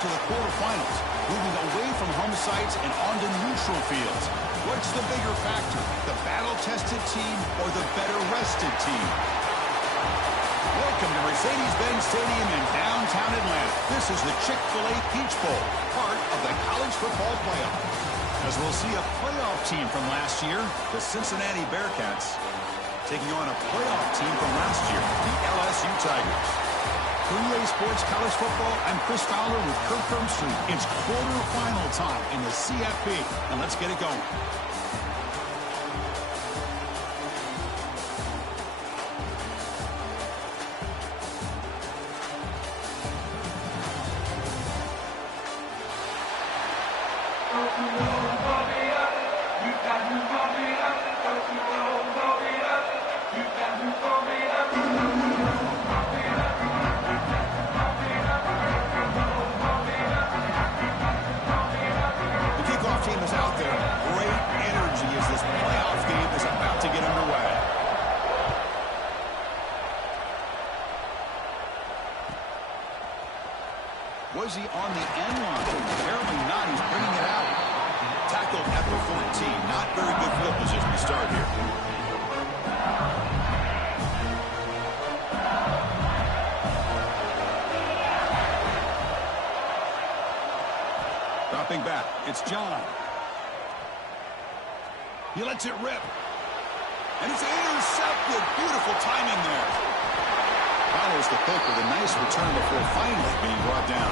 to the quarterfinals, moving away from home sites and onto neutral fields. What's the bigger factor, the battle-tested team or the better-rested team? Welcome to Mercedes-Benz Stadium in downtown Atlanta. This is the Chick-fil-A Peach Bowl, part of the college football playoff. As we'll see a playoff team from last year, the Cincinnati Bearcats, taking on a playoff team from last year, the LSU Tigers. For EA Sports College Football, I'm Chris Fowler with Kirk Herbstreit. It's quarterfinal time in the CFP, and let's get it going. Was he on the end line? Apparently not. He's bringing it out. Tackled at the 14. Not very good field position to start here. Dropping back. It's John. He lets it rip. And it's intercepted. Beautiful timing there. Follows the pick with a nice return before finally being brought down.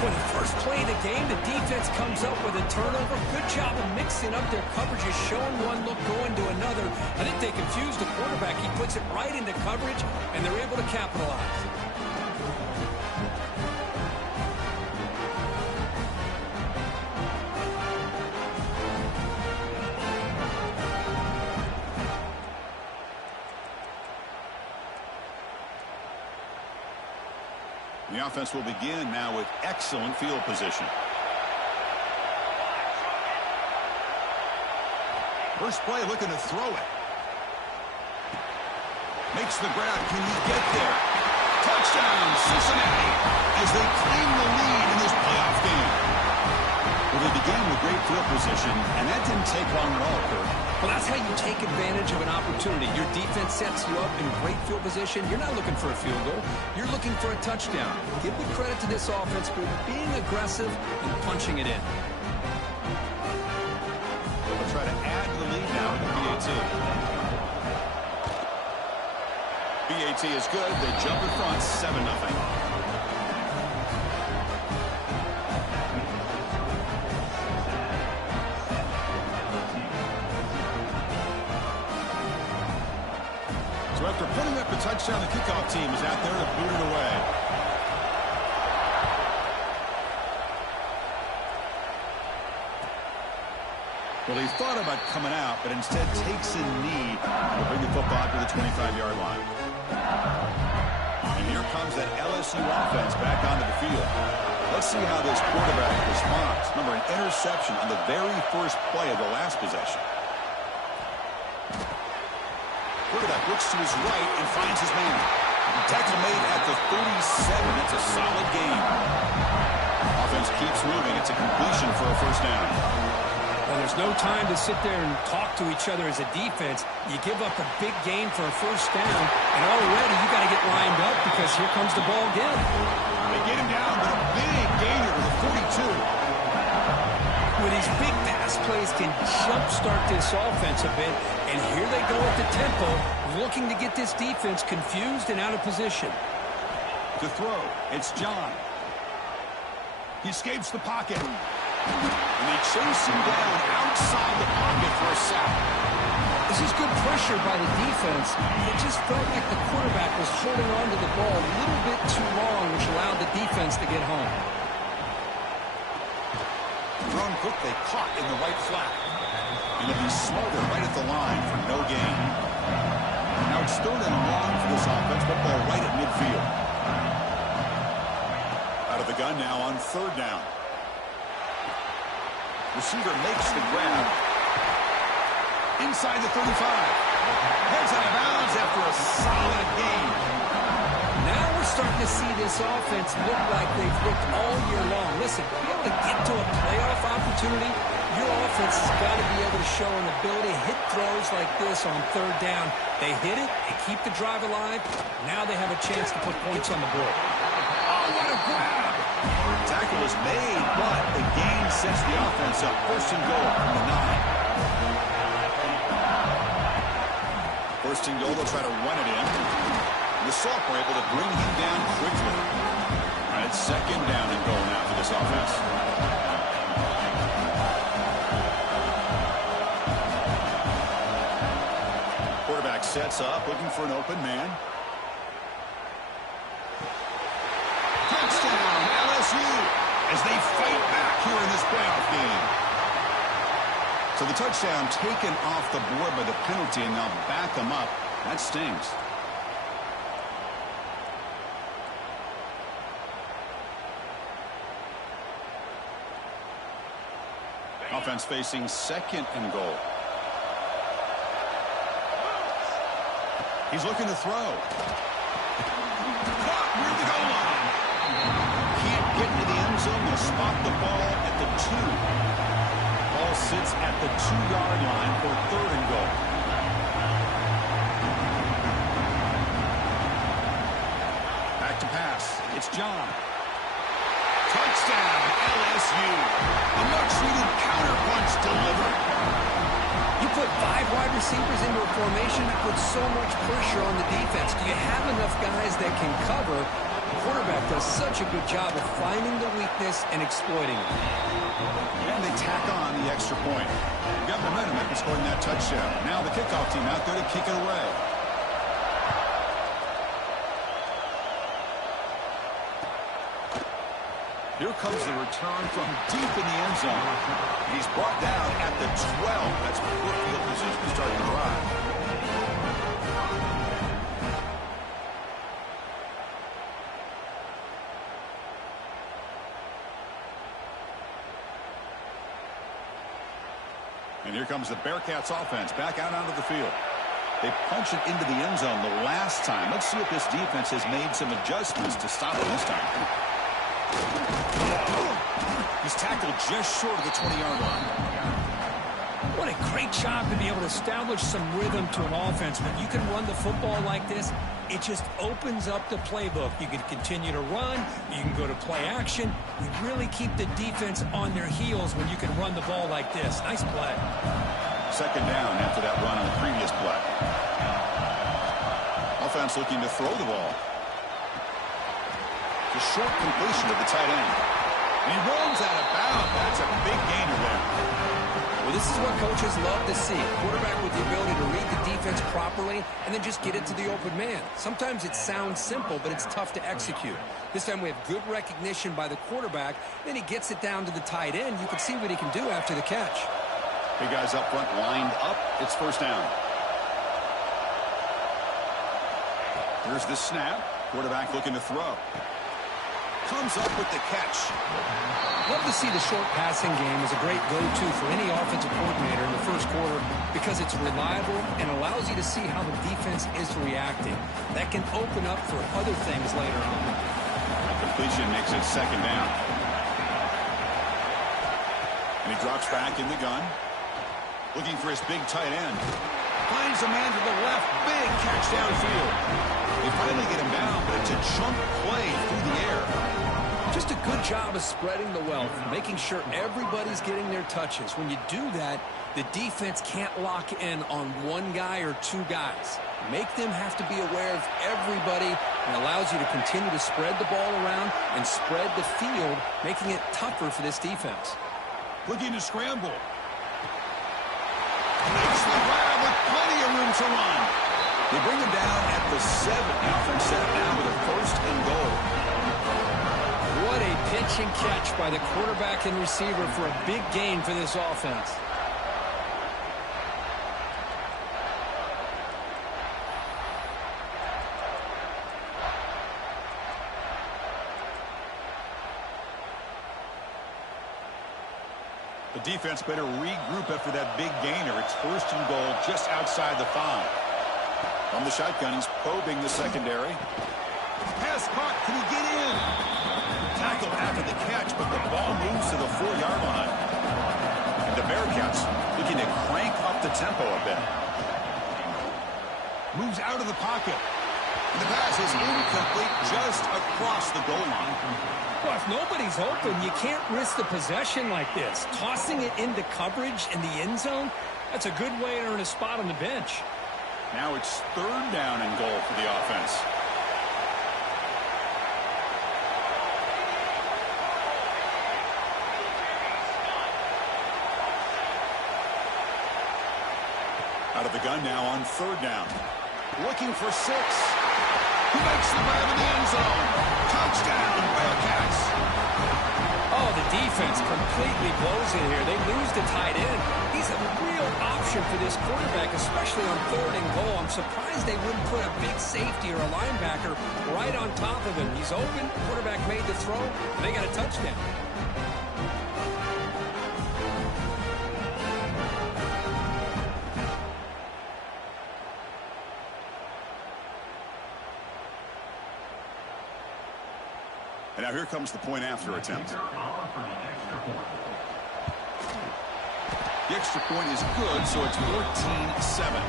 For the first play of the game, the defense comes up with a turnover. Good job of mixing up their coverages, showing one look, going to another. I think they confused the quarterback. He puts it right into coverage, and they're able to capitalize. The offense will begin now with excellent field position. First play looking to throw it. Makes the grab. Can he get there? Touchdown, Cincinnati, as they claim the lead in this playoff game. Well, they began with great field position, and that didn't take long at all, Kirk. Well, that's how you take advantage of an opportunity. Your defense sets you up in great field position. You're not looking for a field goal. You're looking for a touchdown. Give the credit to this offense for being aggressive and punching it in. They'll try to add to the lead now with the BAT. BAT is good. They jump in front, 7-0. So after putting up a touchdown, the kickoff team is out there to boot it away. Well, he thought about coming out, but instead takes a knee to bring the football to the 25-yard line. And here comes that LSU offense back onto the field. Let's see how this quarterback responds. Remember, an interception on the very first play of the last possession. Quarterback looks to his right and finds his man. Tackle made at the 37. It's a solid game. Offense keeps moving. It's a completion for a first down. Well, there's no time to sit there and talk to each other as a defense. You give up a big gain for a first down, and already you got to get lined up because here comes the ball again. They get him down, but a big gainer to the 42. With these big pass plays can jumpstart this offense a bit, and here they go at the tempo, looking to get this defense confused and out of position. To throw, it's John. He escapes the pocket. And they chase him down outside the pocket for a sack. This is good pressure by the defense. It just felt like the quarterback was holding on to the ball a little bit too long, which allowed the defense to get home. Thrown quickly, caught in the right flat. And it'll be smothered right at the line for no gain. Now it's third and long for this offense. Football right at midfield. Out of the gun now on third down. Receiver makes the grab. Inside the 35. Heads out of bounds after a solid gain. Now we're starting to see this offense look like they've looked all year long. Listen, to be able to get to a playoff opportunity, your offense has got to be able to show an ability to hit throws like this on third down. They hit it, they keep the drive alive. Now they have a chance to put points on the board. Oh, what a grab! Tackle is made, but the gain sets the offense up. First and goal from the 9. First and goal, they'll try to run it in. The Sophomore able to bring him down quickly. All right, second down and goal now for this offense. Quarterback sets up, looking for an open man. Touchdown, LSU, as they fight back here in this playoff game. So the touchdown taken off the board by the penalty, and they'll back them up. That stings. Offense facing second and goal. He's looking to throw. Caught near the goal line. Can't get into the end zone. They'll spot the ball at the 2. Ball sits at the 2-yard line for third and goal. Back to pass. It's John. Touchdown, LSU. A much-needed counterpunch delivered. You put 5 wide receivers into a formation, that puts so much pressure on the defense. Do you have enough guys that can cover? The quarterback does such a good job of finding the weakness and exploiting it. And they tack on the extra point. You got momentum after scoring that touchdown. Now the kickoff team out there to kick it away. Here comes the return from deep in the end zone. He's brought down at the 12. That's poor field position to start the drive. And here comes the Bearcats offense back out onto the field. They punch it into the end zone the last time. Let's see if this defense has made some adjustments to stop it this time. He's tackled just short of the 20-yard line. What a great job to be able to establish some rhythm to an offense. When you can run the football like this, it just opens up the playbook. You can continue to run. You can go to play action. You really keep the defense on their heels when you can run the ball like this. Nice play. Second down after that run on the previous play. Offense looking to throw the ball. The short completion to the tight end. And he rolls out of bounds. That's a big gainer there. Well, this is what coaches love to see. A quarterback with the ability to read the defense properly and then just get it to the open man. Sometimes it sounds simple, but it's tough to execute. This time we have good recognition by the quarterback. Then he gets it down to the tight end. You can see what he can do after the catch. Big guys up front lined up. It's first down. Here's the snap. Quarterback looking to throw. Comes up with the catch. Love to see the short passing game as a great go-to for any offensive coordinator in the first quarter because it's reliable and allows you to see how the defense is reacting. That can open up for other things later on. Completion makes it second down. And he drops back in the gun. Looking for his big tight end. Finds a man to the left. Big catch downfield. They finally get him down, but it's a chunk play through the air. Just a good job of spreading the wealth, making sure everybody's getting their touches. When you do that, the defense can't lock in on one guy or two guys. Make them have to be aware of everybody and allows you to continue to spread the ball around and spread the field, making it tougher for this defense. Looking to scramble. Makes the grab with plenty of room to run. They bring him down at the 7. The offense set up now with a first and goal. What a pitch and catch by the quarterback and receiver for a big gain for this offense. The defense better regroup after that big gainer. It's first and goal just outside the 5. From the shotgun, he's probing the secondary. Pass caught. Can he get in? Tackled after the catch, but the ball moves to the 4-yard line. And the Bearcats looking to crank up the tempo a bit. Moves out of the pocket. And the pass is incomplete just across the goal line. Well, if nobody's open, you can't risk the possession like this. Tossing it into coverage in the end zone, that's a good way to earn a spot on the bench. Now it's 3rd down and goal for the offense. Out of the gun now on 3rd down. Looking for 6. He makes the grab in the end zone. Touchdown, Bearcats. Oh, the defense completely blows it here. They lose the tight end. He's a real option for this quarterback, especially on 3rd and goal. I'm surprised they wouldn't put a big safety or a linebacker right on top of him. He's open. Quarterback made the throw, and they got a touchdown. And now here comes the point after attempt. The extra point is good, so it's 14-7.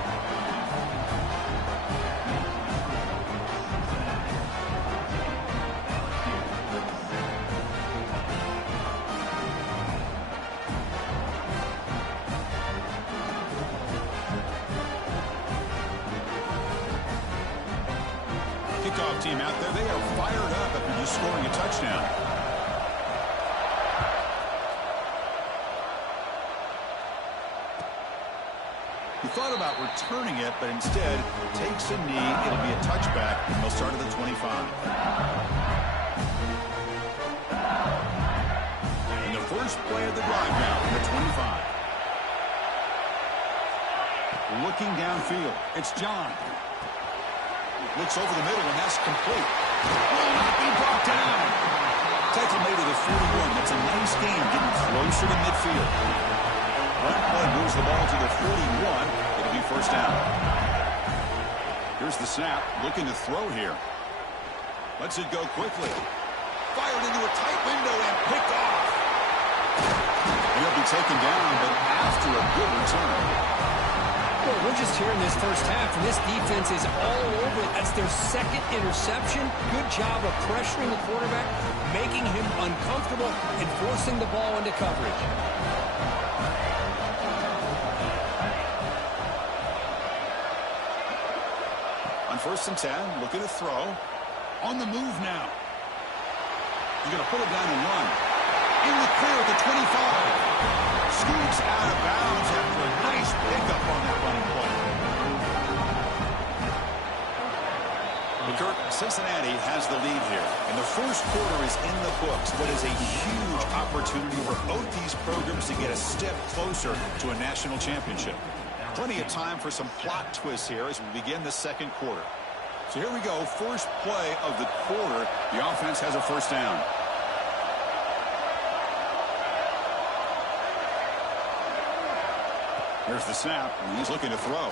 Kickoff team out there, they are fired up after just scoring a touchdown. He thought about returning it, but instead takes a knee. It'll be a touchback, and they'll start at the 25. And the first play of the drive now from the 25. Looking downfield, it's John. Looks over the middle, and that's complete. Will not be brought down. Tackle made to the 41. That's a nice game, getting closer to midfield. One play moves the ball to the 41. It'll be first down. Here's the snap, looking to throw here. Lets it go quickly. Fired into a tight window and picked off. He'll be taken down, but after a good return. Well, we're just here in this first half, and this defense is all over it. That's their 2nd interception. Good job of pressuring the quarterback, making him uncomfortable, and forcing the ball into coverage. On 1st and 10, looking to throw. On the move now. He's going to put it down and run. In the clear at the 25. Scoots out of bounds after a nice pickup on that running play. But Kirk, Cincinnati has the lead here, and the first quarter is in the books. What is a huge opportunity for both these programs to get a step closer to a national championship. Plenty of time for some plot twists here as we begin the second quarter. So here we go, first play of the quarter. The offense has a first down. Here's the snap, and he's looking to throw.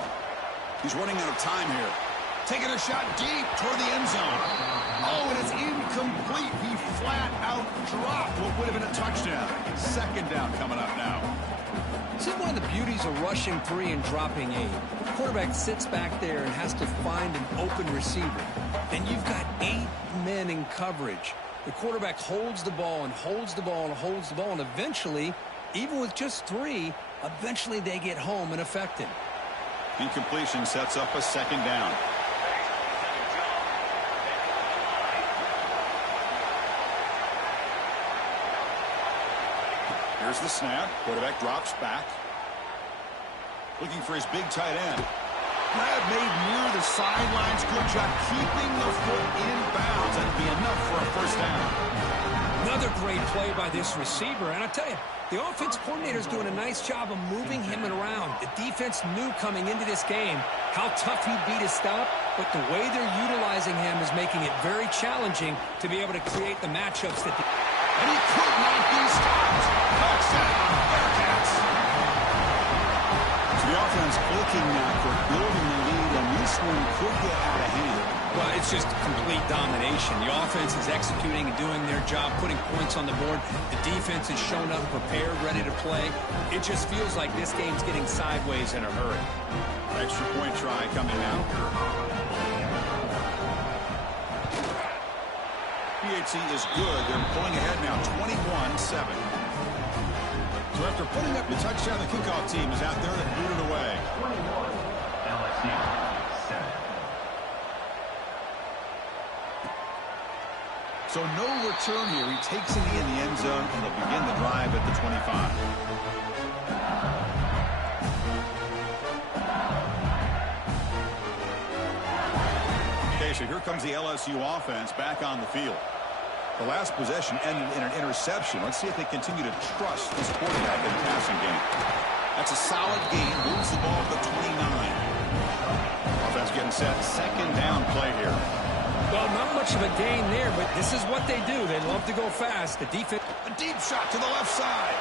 He's running out of time here. Taking a shot deep toward the end zone. Oh, and it's incomplete. He flat out dropped what would have been a touchdown. Second down coming up now. This is one of the beauties of rushing 3 and dropping 8. The quarterback sits back there and has to find an open receiver. And you've got 8 men in coverage. The quarterback holds the ball and holds the ball and holds the ball, and eventually, even with just 3, eventually they get home and affect him. Incompletion sets up a second down. Here's the snap. Quarterback drops back. Looking for his big tight end. Grab made near the sidelines. Good job keeping the foot in bounds. That'd be enough for a first down. Another great play by this receiver. And I tell you, the offense coordinator's doing a nice job of moving him around. The defense knew coming into this game how tough he'd be to stop, but the way they're utilizing him is making it very challenging to be able to create the matchups that... And he could not be stopped. Touchdown, Bearcats. So The offense clicking now for building the lead, and this one could get out of hand. Well, it's just complete domination. The offense is executing and doing their job, putting points on the board. The defense is shown up, prepared, ready to play. It just feels like this game's getting sideways in a hurry. Extra point try coming now. PHC is good. They're pulling ahead now, 21-7. So after putting up the touchdown, the kickoff team is out there to boot it away. 21, LSU, 7. So no return here. He takes it in the end zone, and they'll begin the drive at the 25. Okay, so here comes the LSU offense back on the field. The last possession ended in an interception. Let's see if they continue to trust this quarterback in the passing game. That's a solid gain. Moves the ball to the 29. Offense getting set. Second down play here. Well, not much of a gain there, but this is what they do. They love to go fast. The defense. A deep shot to the left side.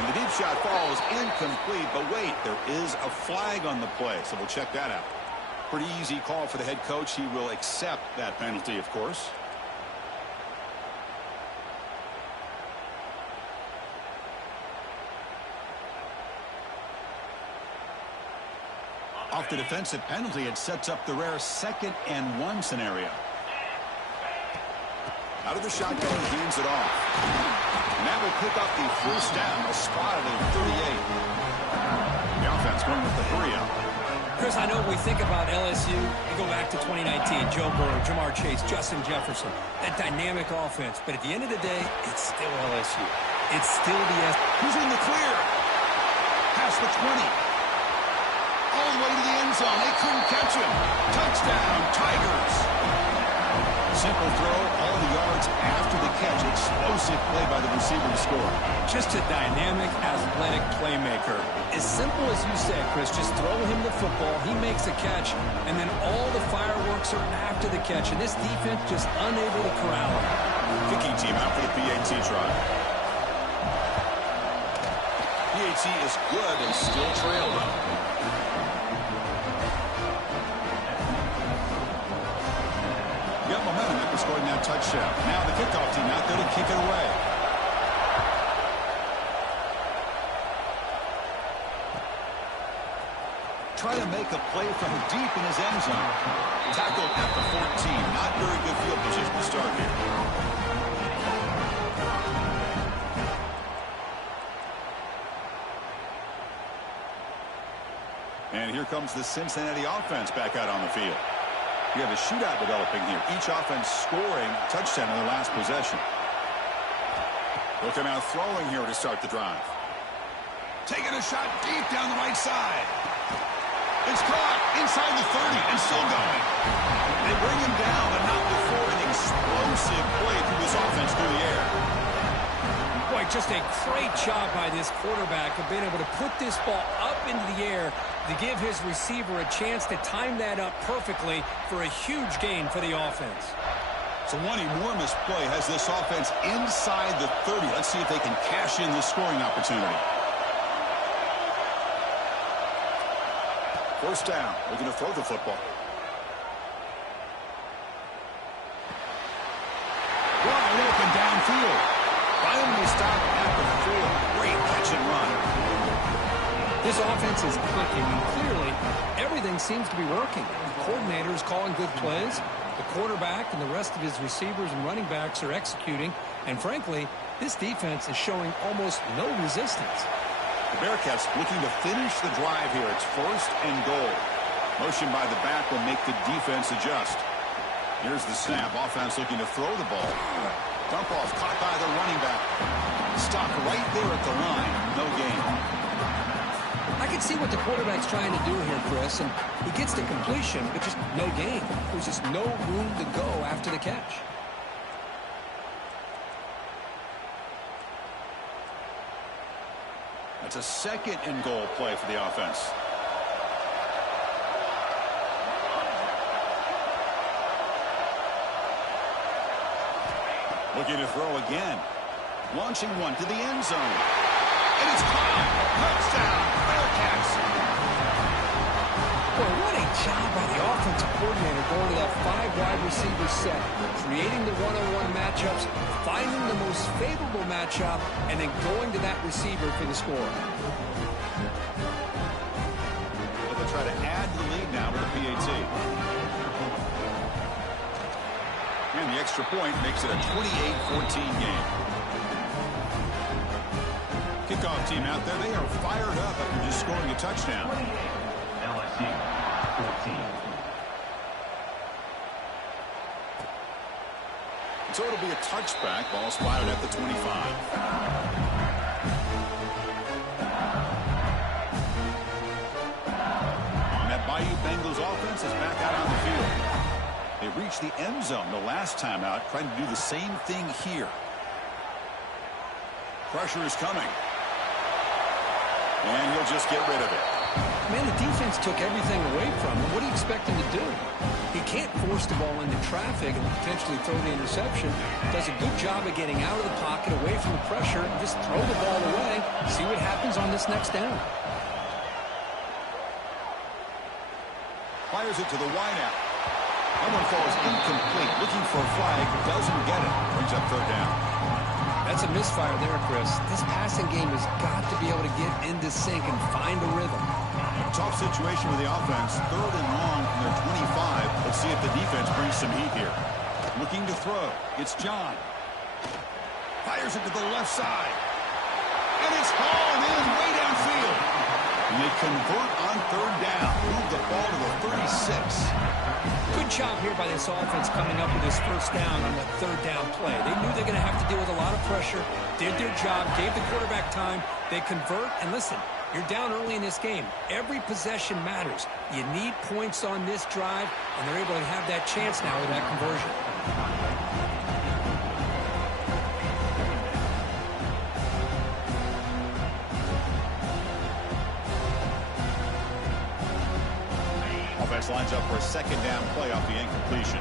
And the deep shot falls incomplete. But wait, there is a flag on the play, so we'll check that out. Pretty easy call for the head coach. He will accept that penalty, of course. Off the defensive penalty, it sets up the rare 2nd and 1 scenario. Out of the shotgun, hands it off. And that will pick up the first down. A spot at the 38. The offense going with the 3-out. Chris, I know we think about LSU, you go back to 2019, Joe Burrow, Jamar Chase, Justin Jefferson, that dynamic offense. But at the end of the day, it's still LSU. It's still the S. Who's in the clear? Past the 20. All the way to the end zone. They couldn't catch him. Touchdown, Tigers. Simple throw, all the yards after the catch. Explosive play by the receiver to score. Just a dynamic, athletic playmaker. As simple as you said, Chris, just throw him the football. He makes a catch, and then all the fireworks are after the catch. And this defense just unable to corral him. Kicking team out for the PAT try. PAT is good and still trail though. Got momentum after scoring that touchdown. Now the kickoff team out there to kick it away. Try to make a play from deep in his end zone. Tackled at the 14. Not very good field position to start here. And here comes the Cincinnati offense back out on the field. We have a shootout developing here. Each offense scoring a touchdown in their last possession. They'll come out throwing here to start the drive. Taking a shot deep down the right side. It's caught inside the 30 and still going. They bring him down, but not before an explosive play through this offense through the air. Boy, just a great job by this quarterback of being able to put this ball up into the air to give his receiver a chance to time that up perfectly for a huge gain for the offense. So one enormous play has this offense inside the 30. Let's see if they can cash in this scoring opportunity. First down. Looking to throw the football. Wide open downfield. Finally stopped at the 4. Great catch and run. This offense is clicking, and clearly everything seems to be working. The coordinator is calling good plays. The quarterback and the rest of his receivers and running backs are executing. And frankly, this defense is showing almost no resistance. The Bearcats looking to finish the drive here. It's 1st and goal. Motion by the back will make the defense adjust. Here's the snap. Offense looking to throw the ball. Dump off caught by the running back. Stopped right there at the line. No gain. I can see what the quarterback's trying to do here, Chris, and he gets the completion, but just no gain. There's just no room to go after the catch. That's a 2nd and goal play for the offense. Looking to throw again. Launching one to the end zone. And it's caught. Touchdown. Bearcats. Boy, what a job by the offensive coordinator going to that 5-wide receiver set, creating the one-on-one matchups, finding the most favorable matchup, and then going to that receiver for the score. They'll try to add to the lead now with a PAT. And the extra point makes it a 28-14 game. Kickoff team out there, they are fired up after just scoring a touchdown. LSU 14. So it'll be a touchback. Ball spotted at the 25. And that Bayou Bengals offense is back out on the field. They reached the end zone the last time out, trying to do the same thing here. Pressure is coming. And he'll just get rid of it. Man, the defense took everything away from him. What do you expect him to do? He can't force the ball into traffic and potentially throw the interception. Does a good job of getting out of the pocket, away from the pressure, and just throw the ball away. See what happens on this next down. Fires it to the wideout. That one falls incomplete. Looking for a flag. Doesn't get it. Brings up third down. That's a misfire there, Chris. This passing game has got to be able to get into sync and find a rhythm. Tough situation with the offense. Third and long from their 25. Let's see if the defense brings some heat here. Looking to throw. It's John. Fires it to the left side. And it's hauled in way downfield. And they convert on third down. Move the ball to the 36. Good job here by this offense coming up with this first down on the third down play. They knew they're going to have to deal with a lot of pressure, did their job, gave the quarterback time. They convert, and listen, you're down early in this game. Every possession matters. You need points on this drive, and they're able to have that chance now with that conversion. Offense lines up for a second down play off the incompletion.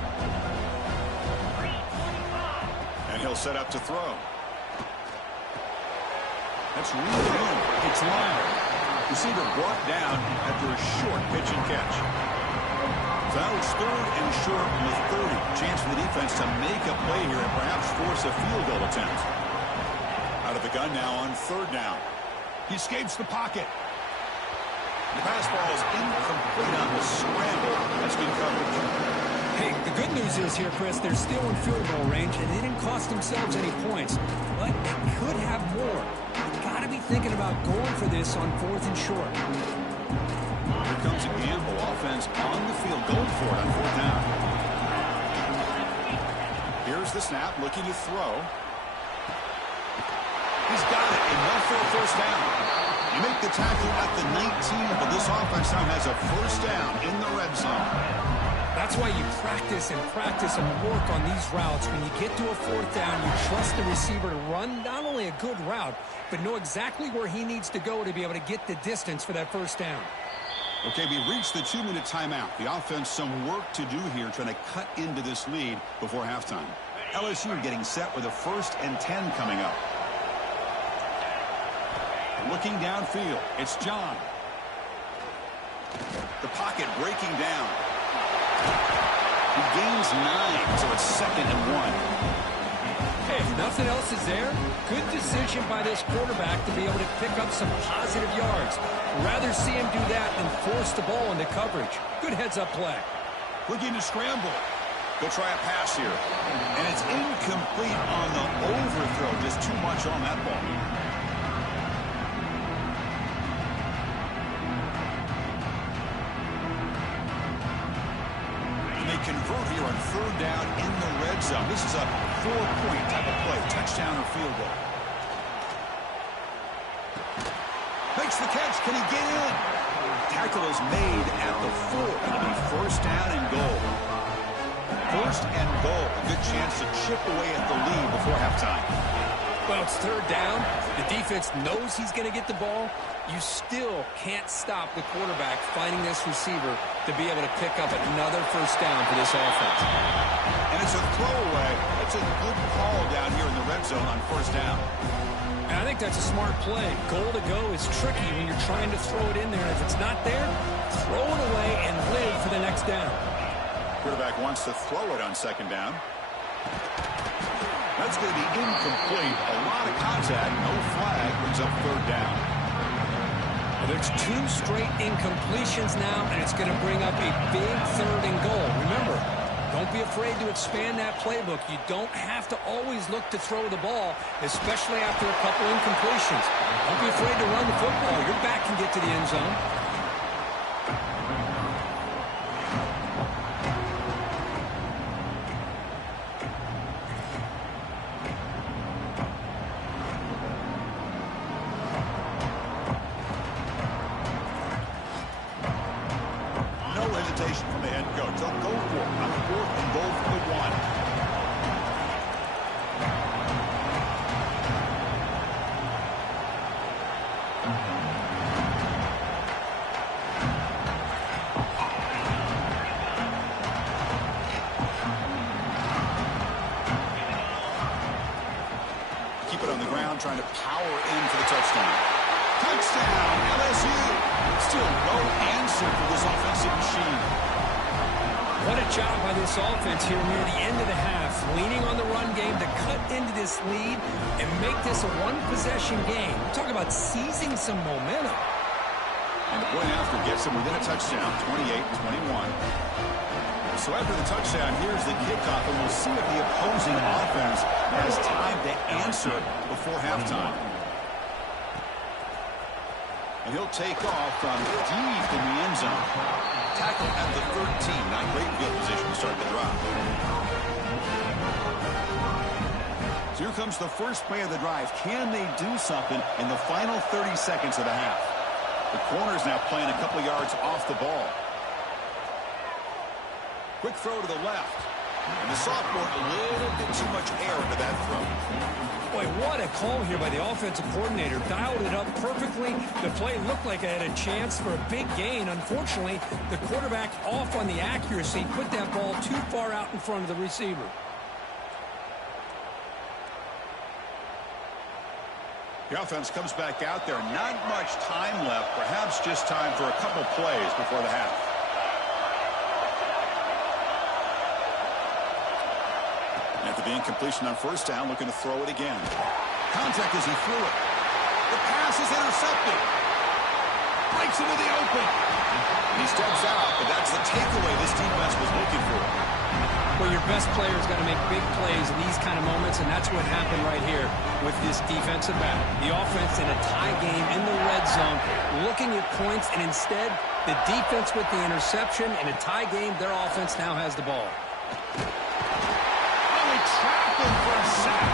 And he'll set up to throw. That's reeled in. It's Lyle. Receiver brought down after a short pitch and catch. So now it's third and short from the 30. Chance for the defense to make a play here and perhaps force a field goal attempt. Out of the gun now on third down. He escapes the pocket. The pass ball is incomplete on the scramble. That's good coverage. Hey, the good news is here, Chris, they're still in field goal range, and they didn't cost themselves any points. But they could have more. You've got to be thinking about going for this on fourth and short. Here comes a gamble. Offense on the field, going for it on fourth down. Here's the snap, looking to throw. He's got it. Enough for a first down. You make the tackle at the 19, but this offense now has a first down in the red zone. That's why you practice and work on these routes. When you get to a fourth down, you trust the receiver to run not only a good route, but know exactly where he needs to go to be able to get the distance for that first down. Okay, we reached the 2-minute timeout. The offense some work to do here, trying to cut into this lead before halftime. LSU getting set with a 1st and 10 coming up. Looking downfield, it's John. The pocket breaking down. He gains 9, so it's 2nd and 1. Hey, if nothing else is there, good decision by this quarterback to be able to pick up some positive yards. Rather see him do that than force the ball into coverage. Good heads-up play. Looking to scramble. They'll try a pass here. And it's incomplete on the overthrow. Just too much on that ball. Convert here on third down in the red zone. This is a 4-point type of play, touchdown or field goal. Makes the catch. Can he get in? Tackle is made at the 4. It'll be first down and goal. First and goal. A good chance to chip away at the lead before halftime. Well, it's third down. The defense knows he's going to get the ball. You still can't stop the quarterback finding this receiver to be able to pick up another first down for this offense. And it's a throwaway. That's a good call down here in the red zone on first down. And I think that's a smart play. Goal to go is tricky when you're trying to throw it in there. If it's not there, throw it away and live for the next down. Quarterback wants to throw it on second down. That's going to be incomplete. A lot of contact. No flag. Brings up third down. Well, there's 2 straight incompletions now, and it's going to bring up a big third and goal. Remember, don't be afraid to expand that playbook. You don't have to always look to throw the ball, especially after a couple incompletions. Don't be afraid to run the football. Your back can get to the end zone. From the head coach. They'll go for it on the 4th and goal for the 1. Keep it on the ground, trying to power in for the touchdown. Touchdown, LSU. Still no answer for this offensive machine. What a job by this offense here near the end of the half, leaning on the run game to cut into this lead and make this a one-possession game. Talk about seizing some momentum. And the point after gets them within a touchdown, 28-21. So after the touchdown, here's the kickoff, and we'll see if the opposing offense has time to answer before halftime. And he'll take off from deep in the end zone. Tackle at the 13. Not great field position to start the drive. So here comes the first play of the drive. Can they do something in the final 30 seconds of the half? The corner's now playing a couple yards off the ball. Quick throw to the left. And the sophomore, a little bit too much air into that throw. Boy, what a call here by the offensive coordinator. Dialed it up perfectly. The play looked like it had a chance for a big gain. Unfortunately, the quarterback off on the accuracy, put that ball too far out in front of the receiver. The offense comes back out there. Not much time left. Perhaps just time for a couple plays before the half. After the incompletion on first down, looking to throw it again. Contact as he threw it. The pass is intercepted. Breaks into the open. He steps out, but that's the takeaway this defense was looking for. Well, your best player's got to make big plays in these kind of moments, and that's what happened right here with this defensive battle. The offense in a tie game in the red zone, looking at points, and instead, the defense with the interception. In a tie game, their offense now has the ball. For a sack.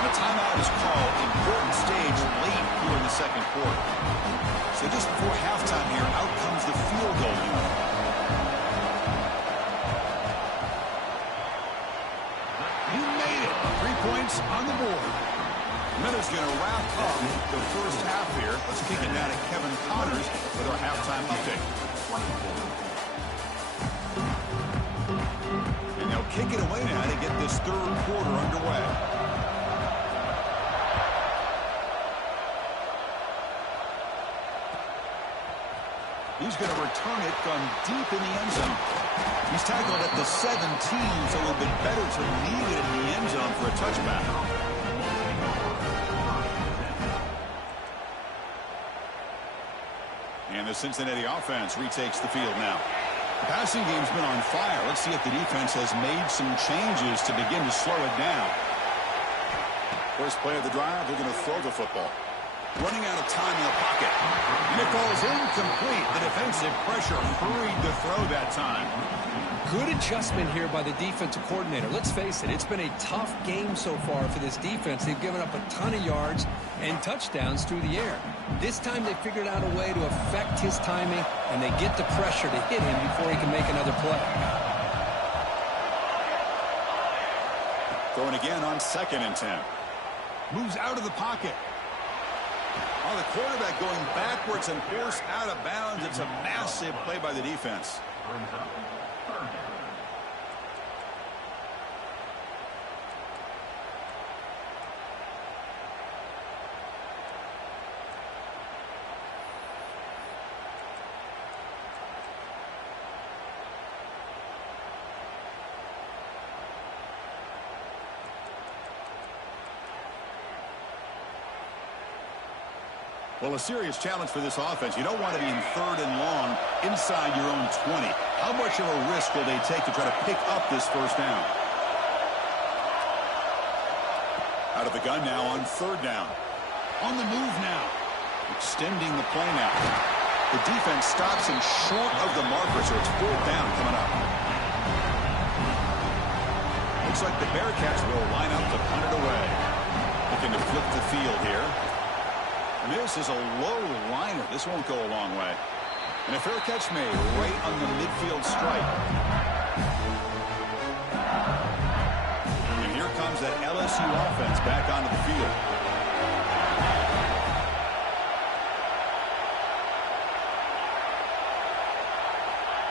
The timeout is called. Important stage late here in the second quarter. So just before halftime here, out comes the field goal unit. You made it. 3 points on the board. Minutes going to wrap up the first half here. Let's kick it down to Kevin Connors with our halftime update. Kick it away now to get this third quarter underway. He's going to return it from deep in the end zone. He's tackled at the 17, so a little bit better to leave it in the end zone for a touchback. And the Cincinnati offense retakes the field now. The passing game's been on fire. Let's see if the defense has made some changes to begin to slow it down. First play of the drive, they're going to throw the football. Running out of time in the pocket. And it falls incomplete. The defensive pressure hurried to throw that time. Good adjustment here by the defensive coordinator. Let's face it, it's been a tough game so far for this defense. They've given up a ton of yards and touchdowns through the air. This time they figured out a way to affect his timing, and they get the pressure to hit him before he can make another play. Throwing again on 2nd and 10. Moves out of the pocket. On the quarterback going backwards and forced out of bounds. It's a massive play by the defense. Well, a serious challenge for this offense. You don't want to be in 3rd and long inside your own 20. How much of a risk will they take to try to pick up this first down? Out of the gun now on 3rd down. On the move now. Extending the play now. The defense stops him short of the marker, so it's 4th down coming up. Looks like the Bearcats will line up to punt it away. Looking to flip the field here. This is a low liner. This won't go a long way. And a fair catch made right on the midfield stripe. And here comes that LSU offense back onto the field.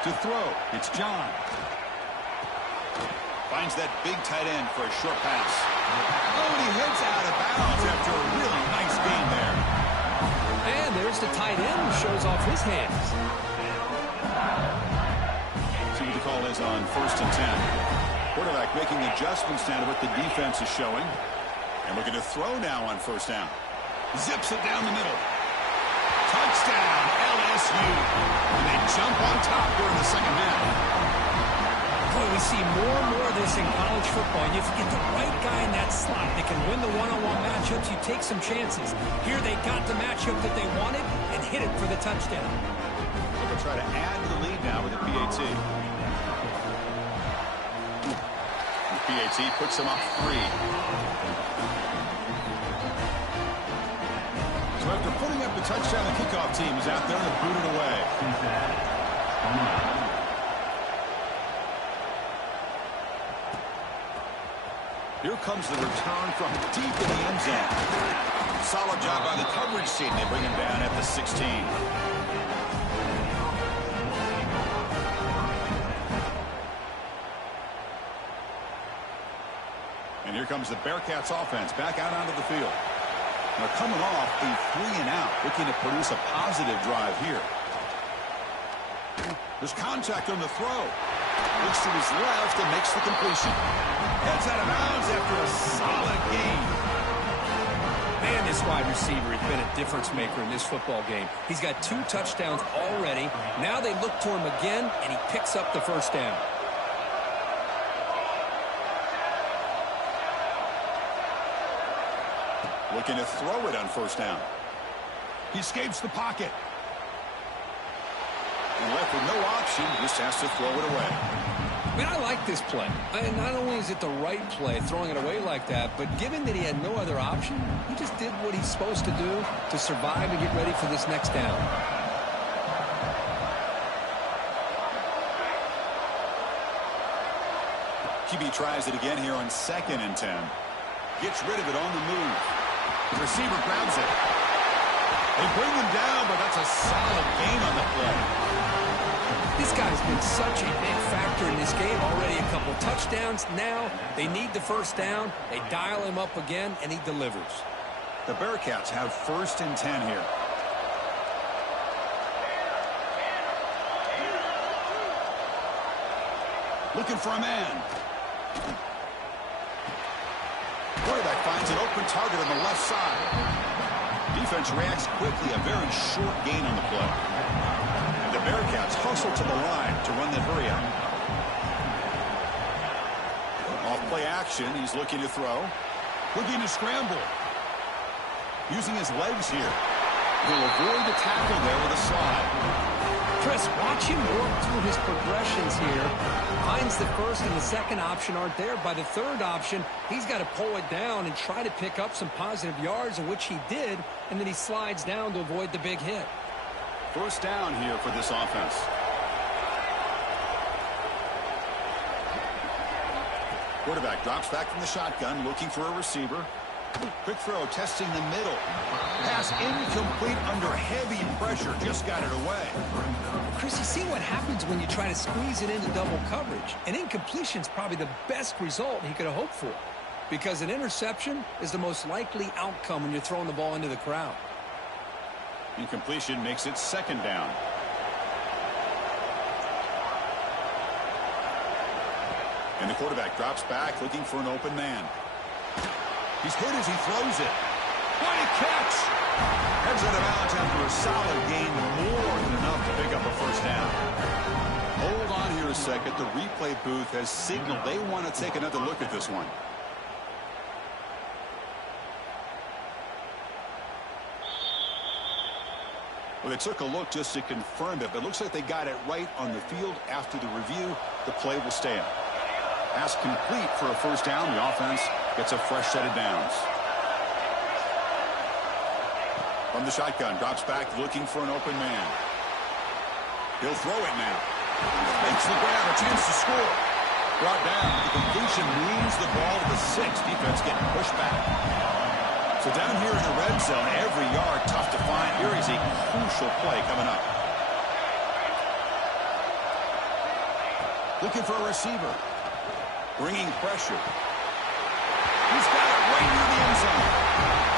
To throw, it's John. Finds that big tight end for a short pass. Oh, and he heads out of bounds after a really nice gain there. And there's the tight end who shows off his hands. See what the call is on 1st and 10. Quarterback making adjustments now to what the defense is showing. And looking to throw now on 1st down. Zips it down the middle. Touchdown, LSU. And they jump on top here in the second half. Boy, we see more and more of this in college football. If you get the right guy in that slot, they can win the one-on-one matchups. You take some chances. Here they got the matchup that they wanted and hit it for the touchdown. They'll try to add to the lead now with the PAT. The PAT puts them up 3. So after putting up the touchdown, the kickoff team is out there to boot it away. Here comes the return from deep in the end zone. Solid job by the coverage team. They bring him down at the 16. And here comes the Bearcats offense back out onto the field. Now coming off a 3-and-out, looking to produce a positive drive here. There's contact on the throw. Looks to his left and makes the completion. Heads out of bounds after a solid gain. Man, this wide receiver has been a difference maker in this football game. He's got 2 touchdowns already. Now they look to him again, and he picks up the first down. Looking to throw it on 1st down. He escapes the pocket. And left with no option, just has to throw it away. I mean, I like this play. And not only is it the right play, throwing it away like that, but given that he had no other option, he just did what he's supposed to do to survive and get ready for this next down. QB tries it again here on 2nd and 10. Gets rid of it on the move. The receiver grabs it. They bring him down, but that's a solid gain on the play. This guy's been such a big factor in this game. Already a couple touchdowns. Now they need the first down. They dial him up again, and he delivers. The Bearcats have 1st and 10 here. Looking for a man. Quarterback finds an open target on the left side. Defense reacts quickly. A very short gain on the play. The Bearcats hustle to the line to run that hurry out. Off play action. He's looking to throw. Looking to scramble. Using his legs here. He'll avoid the tackle there with a slide. Chris, watch him work through his progressions here. Finds the first and the second option aren't there. By the third option, he's got to pull it down and try to pick up some positive yards, in which he did, and then he slides down to avoid the big hit. First down here for this offense. Quarterback drops back from the shotgun, looking for a receiver. Quick throw, testing the middle. Pass incomplete under heavy pressure. Just got it away. Chris, you see what happens when you try to squeeze it into double coverage. An incompletion is probably the best result he could have hoped for, because an interception is the most likely outcome when you're throwing the ball into the crowd. Incompletion makes it 2nd down. And the quarterback drops back, looking for an open man. He's hit as he throws it. What a catch! Heads out of bounds after a solid gain, more than enough to pick up a first down. Hold on here a second. The replay booth has signaled they want to take another look at this one. Well, they took a look just to confirm it, but it looks like they got it right on the field. After the review, the play will stand. Pass complete for a first down. The offense gets a fresh set of downs. From the shotgun, drops back looking for an open man. He'll throw it now. Makes the grab, a chance to score. Brought down. The completion moves the ball to the 6. Defense getting pushed back. So down here in the red zone, every yard tough to find. Here is a crucial play coming up. Looking for a receiver. Bringing pressure. He's got it right near the end zone.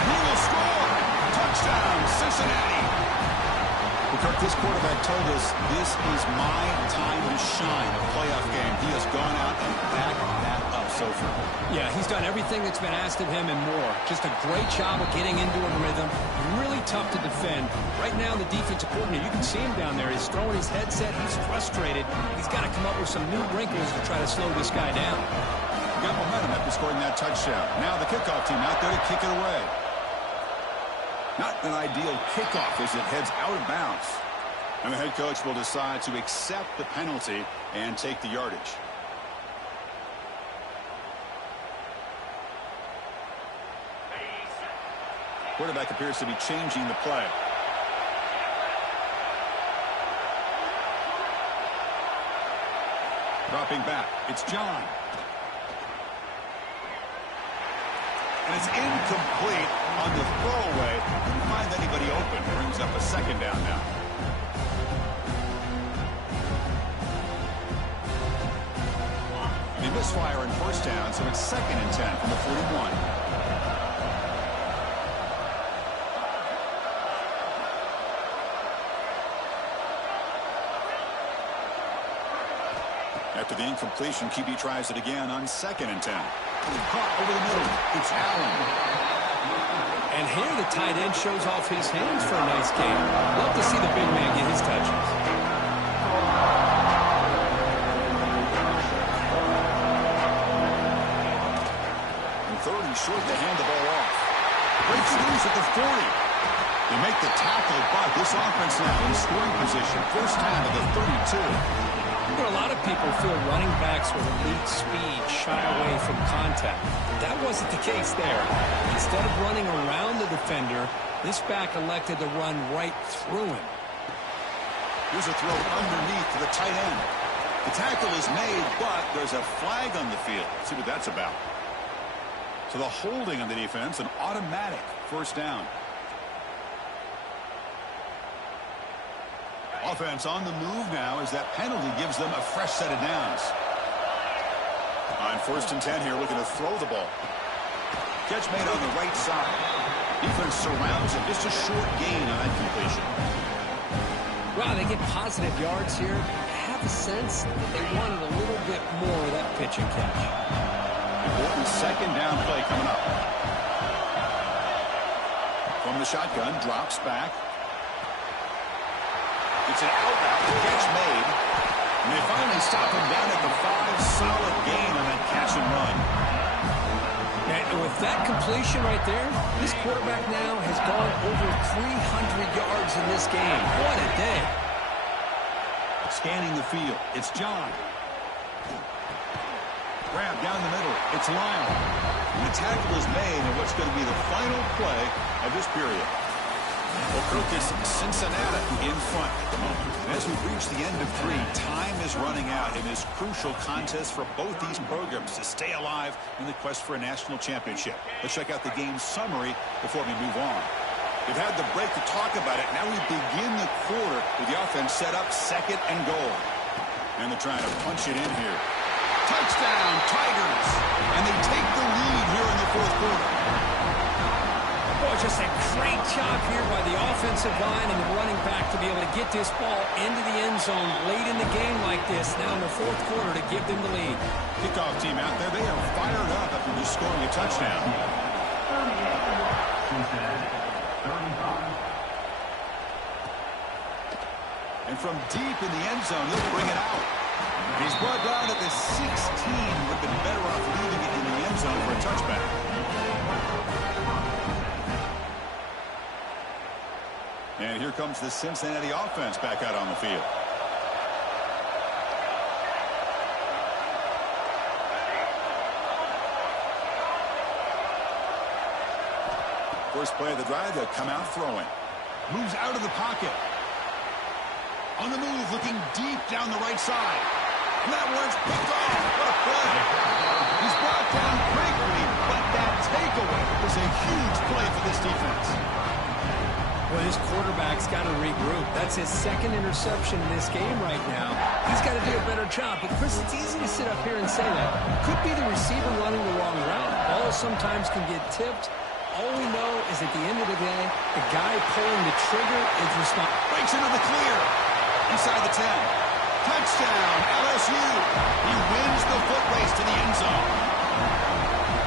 He will score. Touchdown, Cincinnati. Well, Kirk, this quarterback told us this is my time to shine, a playoff game. He has gone out and backed that up so far. Yeah, he's done everything that's been asked of him and more. Just a great job of getting into a rhythm. Really tough to defend. Right now, the defensive coordinator, you can see him down there. He's throwing his headset. He's frustrated. He's got to come up with some new wrinkles to try to slow this guy down. Got momentum after scoring that touchdown. Now the kickoff team out there to kick it away. Not an ideal kickoff as it heads out of bounds. And the head coach will decide to accept the penalty and take the yardage. Quarterback appears to be changing the play. Dropping back. It's John. And it's incomplete on the throwaway. Didn't find anybody open. Brings up a second down now. They misfire in first down, so it's 2nd and 10 from the 41. After the incompletion, QB tries it again on 2nd and 10. Caught over the middle. It's Allen. And here the tight end shows off his hands for a nice game. Love to see the big man get his touches. And 3rd and short to hand the ball off. Breaks loose at the 40. They make the tackle, but this offense now in scoring position. First down to the 32. You know, a lot of people feel running backs with elite speed shy away from contact. That wasn't the case there. Instead of running around the defender, this back elected to run right through him. Here's a throw underneath to the tight end. The tackle is made, but there's a flag on the field. Let's see what that's about. So the holding on the defense, an automatic first down. Offense on the move now as that penalty gives them a fresh set of downs. On 1st and 10 here, looking to throw the ball. Catch made on the right side. Defense surrounds it. Just a short gain on that completion. Wow, they get positive yards here. I have a sense that they wanted a little bit more of that pitch and catch. Important 2nd down play coming up. From the shotgun, drops back. It's an out-route, catch made. And they finally stop him down at the 5. Solid gain on that catch and run. And with that completion right there, this quarterback now has gone over 300 yards in this game. What a day. Scanning the field, it's John. Grab down the middle, it's Lyle. And the tackle is made in what's going to be the final play of this period. Well, Kirk, is Cincinnati in front at the moment. And as we reach the end of 3, time is running out in this crucial contest for both these programs to stay alive in the quest for a national championship. Let's check out the game summary before we move on. We've had the break to talk about it. Now we begin the quarter with the offense set up 2nd and goal. And they're trying to punch it in here. Touchdown, Tigers! And they take the lead here in the 4th quarter. Boy, just a great job here by the offensive line and the running back to be able to get this ball into the end zone late in the game like this, now in the 4th quarter, to give them the lead. Kickoff team out there, they are fired up after just scoring a touchdown. And from deep in the end zone, he'll bring it out. He's brought down at the 16. Would have been better off leaving it in the end zone for a touchback. And here comes the Cincinnati offense back out on the field. First play of the drive, they'll come out throwing. Moves out of the pocket. On the move, looking deep down the right side. And that one's picked off. What a play. He's brought down quickly, but that takeaway was a huge play for this defense. Well, his quarterback's got to regroup. That's his second interception in this game right now. He's got to do a better job. But, Chris, it's easy to sit up here and say that. Could be the receiver running the wrong route. Balls sometimes can get tipped. All we know is at the end of the day, the guy pulling the trigger is responsible. Breaks into the clear. Inside the 10. Touchdown, LSU. He wins the foot race to the end zone.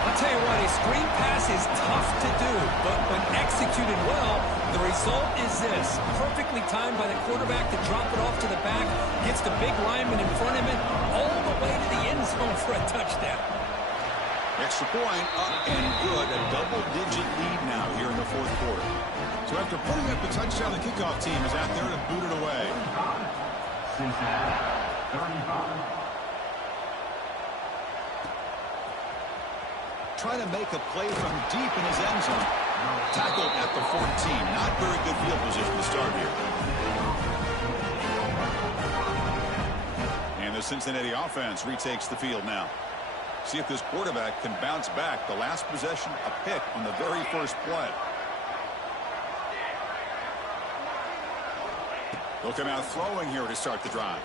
I'll tell you what, a screen pass is tough to do, but when executed well, the result is this. Perfectly timed by the quarterback to drop it off to the back, gets the big lineman in front of him, all the way to the end zone for a touchdown. Extra point, up and good. A double-digit lead now here in the fourth quarter. So after putting up the touchdown, the kickoff team is out there to boot it away. Cincinnati, 35. Trying to make a play from deep in his end zone. Tackled at the 14. Not very good field position to start here. And the Cincinnati offense retakes the field now. See if this quarterback can bounce back. The last possession, a pick on the very first play. They'll come out throwing here to start the drive.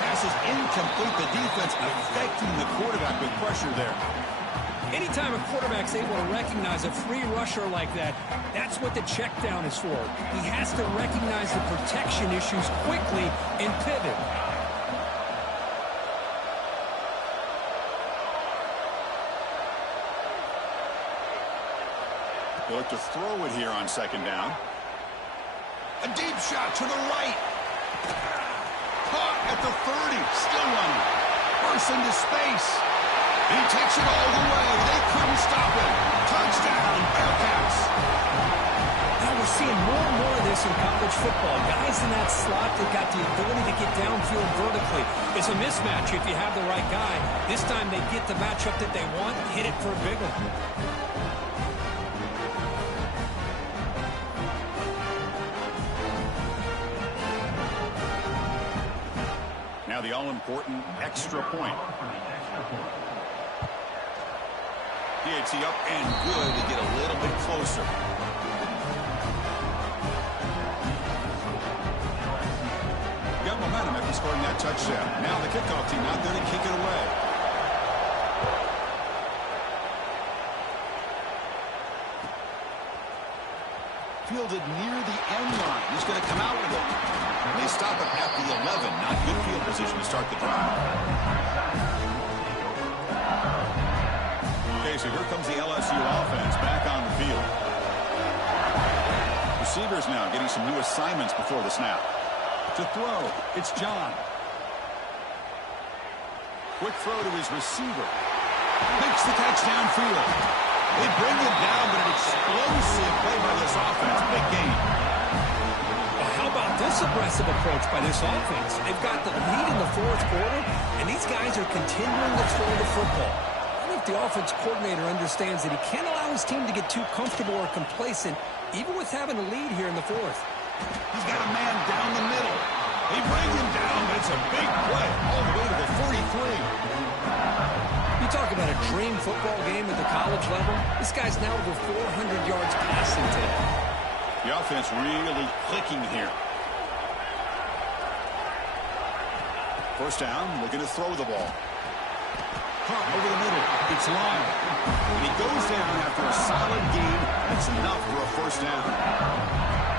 Pass is incomplete. The defense affecting the quarterback with pressure there. Anytime a quarterback's able to recognize a free rusher like that, that's what the check down is for. He has to recognize the protection issues quickly and pivot. They look to throw it here on second down. A deep shot to the right. Caught at the 30. Still running. Bursts into space. He takes it all the way. They couldn't stop him. Touchdown, Bearcats. Now we're seeing more and more of this in college football. Guys in that slot that got the ability to get downfield vertically. It's a mismatch if you have the right guy. This time they get the matchup that they want, hit it for a big one. Now the all-important extra point. PAT up and good to get a little bit closer. Got momentum after scoring that touchdown. Now the kickoff team out there to kick it away. Fielded near the end line. He's going to come out with it. They stop it at the 11. Not good field position to start the drive. Okay, so here comes the LSU offense back on the field. Receivers now getting some new assignments before the snap. To throw, it's John. Quick throw to his receiver. Makes the catch downfield. They bring him down, but an explosive play by this offense. Big game. Well, how about this aggressive approach by this offense? They've got the lead in the fourth quarter, and these guys are continuing to throw the football. I think the offense coordinator understands that he can't allow his team to get too comfortable or complacent, even with having a lead here in the fourth. He's got a man down the middle. They bring him down, but it's a big play all the way to the 43. You talk about a dream football game at the college level. This guy's now over 400 yards passing today. The offense really clicking here. First down, looking to throw the ball. Caught over the middle. It's long. And he goes down after a solid gain. That's enough for a first down.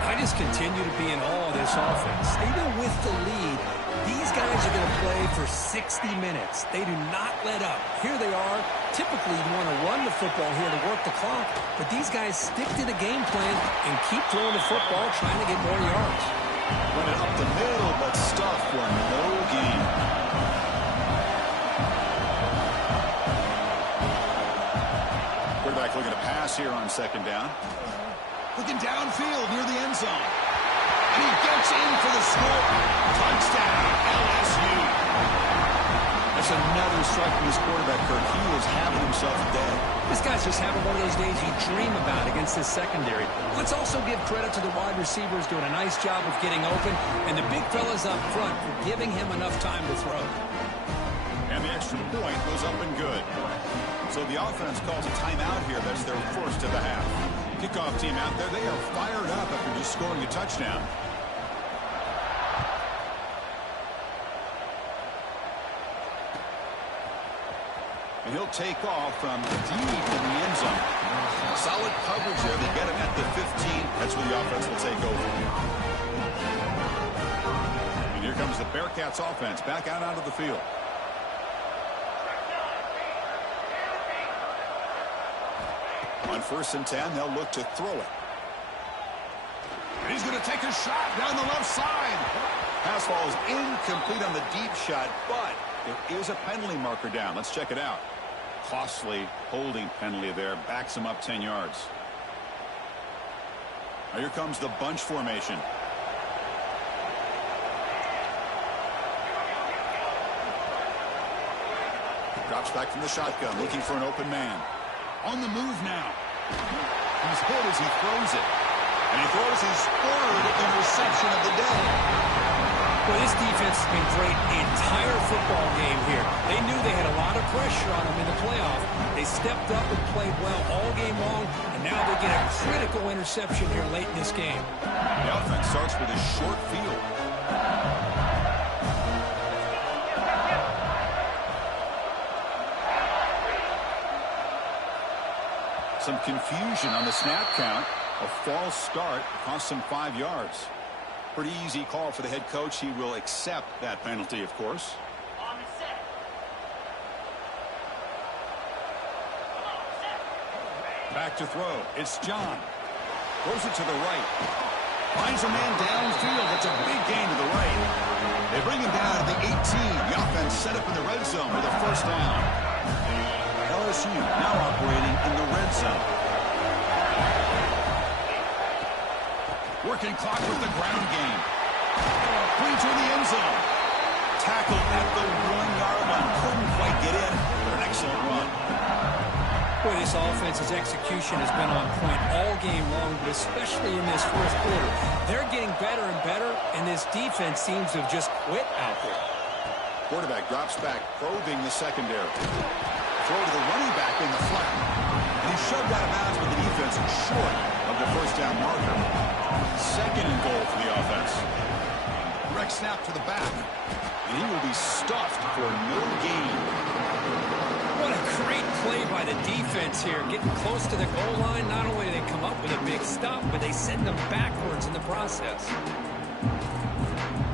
I just continue to be in awe of this offense. Even with the lead, These guys are going to play for 60 minutes. They do not let up. Here they are. Typically, you want to run the football here to work the clock, but these guys stick to the game plan and keep throwing the football, trying to get more yards. Run it up the middle, but stuffed for no gain. Quarterback looking to pass here on second down. Looking downfield near the end zone. And he gets in for the score. Touchdown, LSU. That's another strike from his quarterback, Kirk. He was having himself a day. This guy's just having one of those days you dream about against this secondary. Let's also give credit to the wide receivers doing a nice job of getting open, and the big fellas up front for giving him enough time to throw. And the extra point goes up and good. So the offense calls a timeout here. That's their first of the half. Kickoff team out there, they are fired up after just scoring a touchdown. And he'll take off from deep in the end zone. Solid coverage there. They get him at the 15. That's where the offense will take over. And here comes the Bearcats offense back out onto the field. On 1st and 10, they'll look to throw it. And he's going to take a shot down the left side. Pass ball is incomplete on the deep shot, but there is a penalty marker down. Let's check it out. Costly holding penalty there. Backs him up 10 yards. Now here comes the bunch formation. Drops back from the shotgun, looking for an open man. On the move now. He's hit as he throws it. And he throws his third interception of the day. Well, this defense has been great the entire football game here. They knew they had a lot of pressure on them in the playoff. They stepped up and played well all game long, and now they get a critical interception here late in this game. The offense starts with a short field. Some confusion on the snap count. A false start cost him 5 yards. Pretty easy call for the head coach. He will accept that penalty, of course. Back to throw. It's John. Throws it to the right. Finds a man downfield. That's a big gain to the right. They bring him down to the 18. The offense set up in the red zone with a first down. LSU now operating in the red zone. Working clock with the ground game. Free to the end zone. Tackled at the 1-yard line. Couldn't quite get in, but an excellent run. Boy, this offense's execution has been on point all game long, but especially in this fourth quarter. They're getting better and better, and this defense seems to have just quit out there. Quarterback drops back, probing the secondary. Throw to the running back in the flat. And he's shoved out of bounds with the defense short of the first down marker. Second and goal for the offense. Direct snap to the back. And he will be stuffed for no gain. What a great play by the defense here. Getting close to the goal line, not only do they come up with a big stop, but they send them backwards in the process.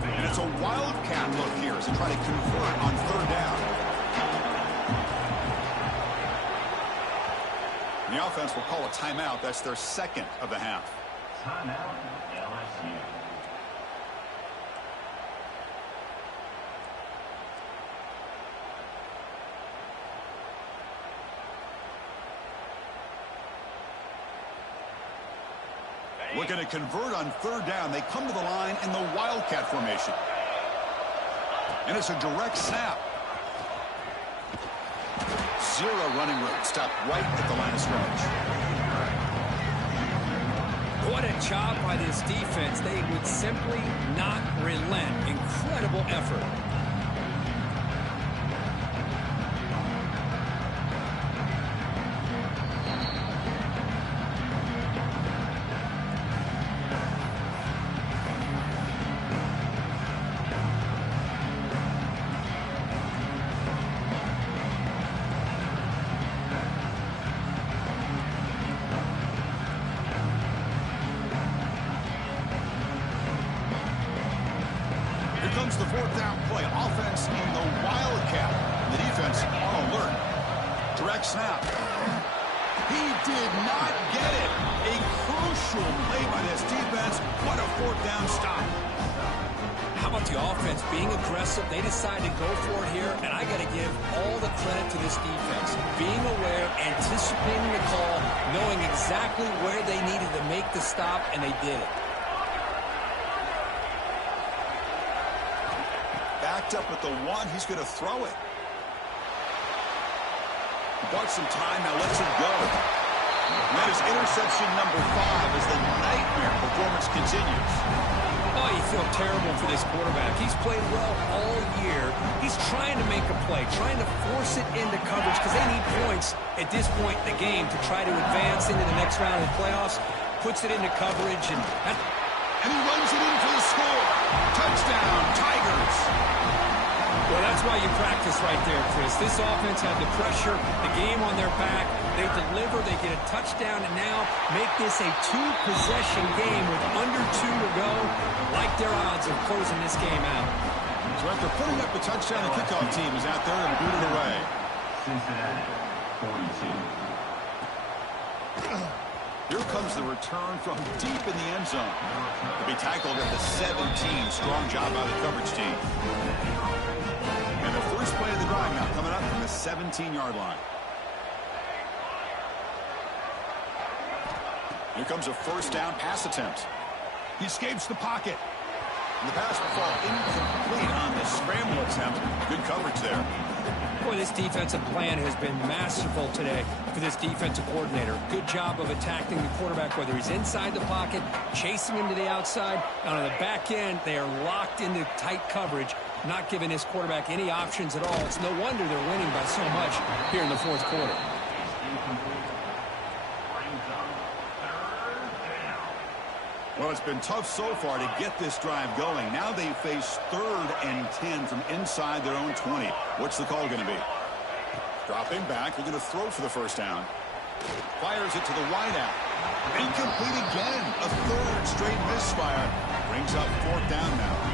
And it's a wildcat look here as they try to convert on third down. The offense will call a timeout. That's their second of the half. Timeout, LSU. Looking to convert on third down. They come to the line in the wildcat formation. And it's a direct snap. Zero running room. Stopped right at the line of scrimmage. What a job by this defense. They would simply not relent. Incredible effort. comes the fourth down play. Offense in the wildcat. The defense on alert. Direct snap. He did not get it. A crucial play by this defense. What a fourth down stop. How about the offense being aggressive? They decided to go for it here, and I got to give all the credit to this defense. Being aware, anticipating the call, knowing exactly where they needed to make the stop, and they did it. Backed up at the one. He's going to throw it. Bought some time, now lets it go. And that is interception number 5 as the nightmare performance continues. Oh, you feel terrible for this quarterback. He's played well all year. He's trying to make a play, trying to force it into coverage because they need points at this point in the game to try to advance into the next round of the playoffs. Puts it into coverage, and he runs it in for the score. Touchdown, Tigers. Well, that's why you practice right there, Chris. This offense had the pressure, the game on their back. They deliver, they get a touchdown, and now make this a 2-possession game with under 2 to go. Like their odds of closing this game out. So after putting up the touchdown, the kickoff team is out there and booted away. Cincinnati, 42. Here comes the return from deep in the end zone. To be tackled at the 17. Strong job by the coverage team. And the first play of the drive now coming up from the 17-yard line. Here comes a first down pass attempt. He escapes the pocket. And the pass will fall incomplete on the scramble attempt. Good coverage there. Boy, this defensive plan has been masterful today for this defensive coordinator. Good job of attacking the quarterback, whether he's inside the pocket, chasing him to the outside. And on the back end, they are locked into tight coverage, not giving this quarterback any options at all. It's no wonder they're winning by so much here in the fourth quarter. Well, it's been tough so far to get this drive going. Now they face 3rd and 10 from inside their own 20. What's the call going to be? Dropping back. They're going to throw for the first down. Fires it to the wideout. Incomplete again. A 3rd straight misfire. Brings up 4th down now.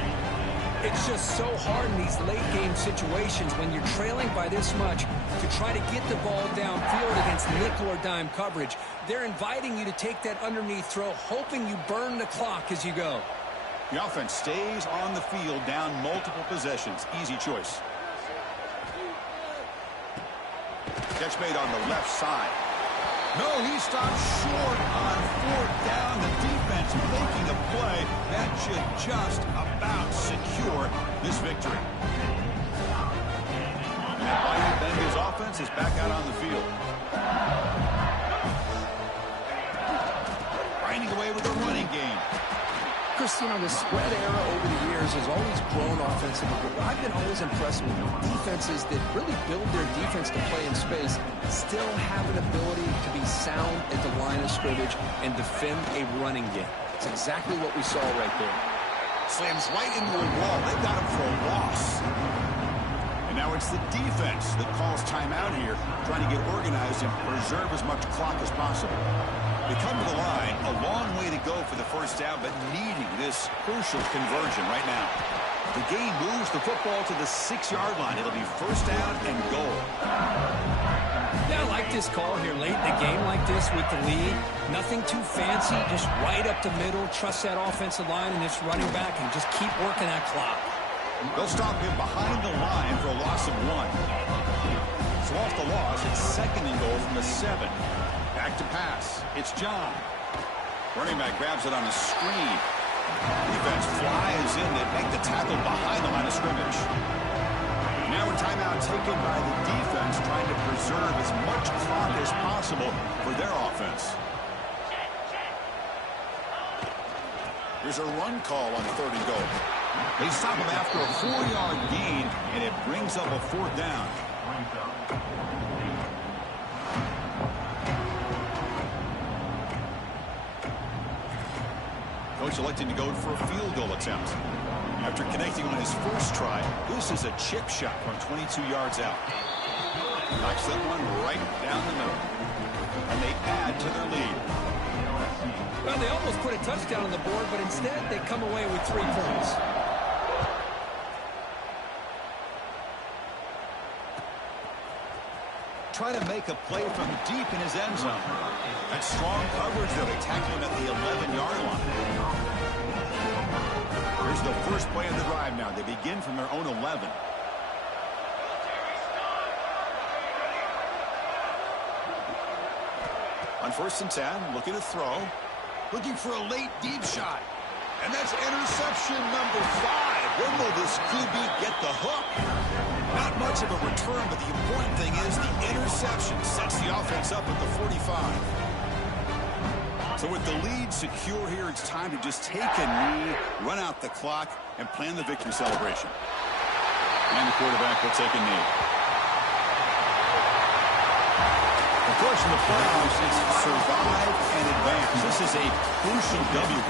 It's just so hard in these late-game situations when you're trailing by this much to try to get the ball downfield against nickel or dime coverage. They're inviting you to take that underneath throw, hoping you burn the clock as you go. The offense stays on the field down multiple possessions. Easy choice. Catch made on the left side. No, he stopped short on 4th down. The defense making a play that should just about secure this victory. And Bayou Bengals offense is back out on the field. Grinding away with a running game. Chris, you know, the spread era over the years has always grown offensively, but I've been always impressed with defenses that really build their defense to play in space, still have an ability to be sound at the line of scrimmage and defend a running game. It's exactly what we saw right there. Slams right into a wall. They've got him for a loss. And now it's the defense that calls timeout here, trying to get organized and preserve as much clock as possible. They come to the line, a long way to go for the first down, but needing this crucial conversion right now. The game moves the football to the 6-yard line. It'll be first down and goal. Yeah, I like this call here late in the game like this with the lead. Nothing too fancy, just right up the middle. Trust that offensive line and this running back and just keep working that clock. They'll stop him behind the line for a loss of 1. So off the loss, it's 2nd and goal from the 7. Back to pass. It's John. Running back grabs it on a screen. Defense flies in. They make the tackle behind the line of scrimmage. Now a timeout taken by the defense, trying to preserve as much clock as possible for their offense. Here's a run call on 3rd and goal. They stop him after a 4-yard gain, and it brings up a 4th down. Coach electing to go for a field goal attempt. After connecting on his first try, this is a chip shot from 22 yards out. Knocks that one right down the middle. And they add to their lead. Well, they almost put a touchdown on the board, but instead they come away with 3 points. trying to make a play from deep in his end zone. That's strong coverage, though. They tackle him at the 11-yard line. Here's the first play of the drive now. They begin from their own 11. On 1st and 10, looking to throw. Looking for a late deep shot. And that's interception number 5. When will this QB get the hook? Not much of a return, but the important thing is the interception sets the offense up at the 45. So with the lead secure here, it's time to just take a knee, run out the clock, and plan the victory celebration. And the quarterback will take a knee. Of course, in the playoffs, it's survive and advance. This is a crucial W.